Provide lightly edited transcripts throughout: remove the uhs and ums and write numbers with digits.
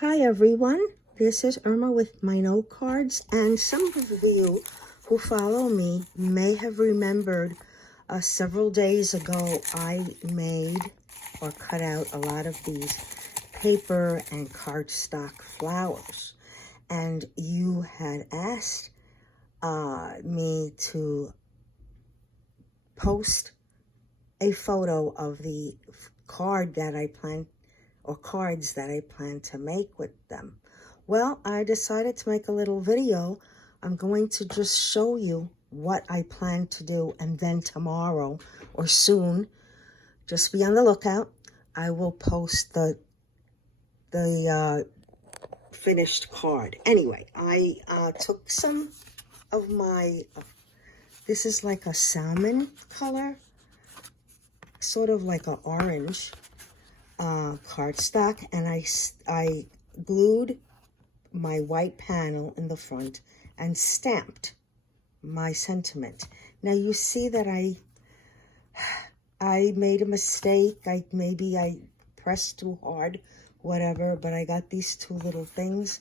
Hi everyone, this is Irma with my note cards, and some of you who follow me may have remembered several days ago I made or cut out a lot of these paper and cardstock flowers, and you had asked me to post a photo of the card that I planned or cards that I plan to make with them. Well, I decided to make a little video. I'm going to just show you what I plan to do, and then tomorrow or soon, just be on the lookout, I will post the finished card. Anyway, I took some of my, this is like a salmon color, sort of like an orange cardstock, and I glued my white panel in the front and stamped my sentiment. Now you see that I made a mistake. Maybe I pressed too hard, whatever, but I got these two little things.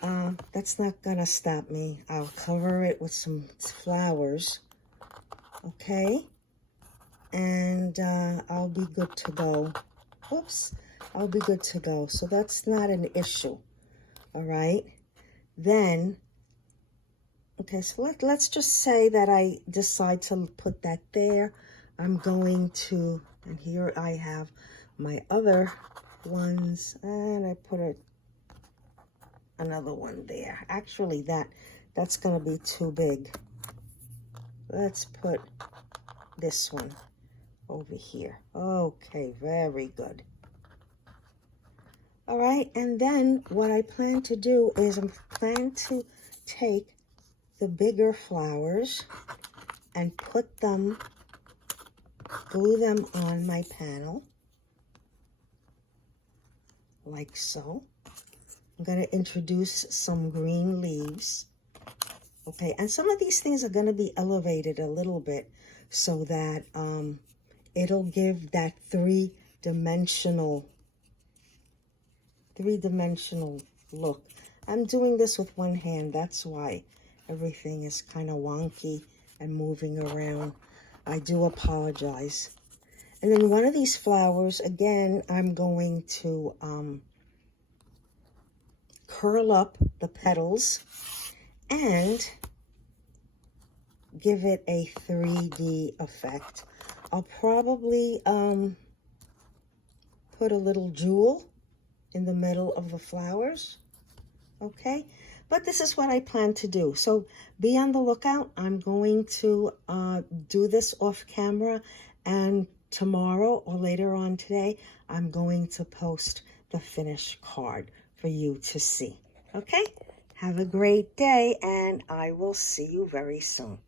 That's not gonna stop me. I'll cover it with some flowers, okay? And I'll be good to go. Oops, I'll be good to go. So that's not an issue, all right? Then, okay, so let's just say that I decide to put that there. I'm going to, and here I have my other ones, and I put another one there. Actually, that's gonna be too big. Let's put this one over here. Okay, very good. All right, and then what I plan to do is I plan to take the bigger flowers and put them, glue them on my panel, like so. I'm going to introduce some green leaves. Okay, and some of these things are going to be elevated a little bit so that it'll give that three-dimensional look. I'm doing this with one hand, that's why everything is kind of wonky and moving around. I do apologize. And then one of these flowers, again, I'm going to curl up the petals and give it a 3D effect. I'll probably put a little jewel in the middle of the flowers, okay? But this is what I plan to do. So be on the lookout. I'm going to do this off camera, and tomorrow or later on today, I'm going to post the finished card for you to see, okay? Have a great day, and I will see you very soon.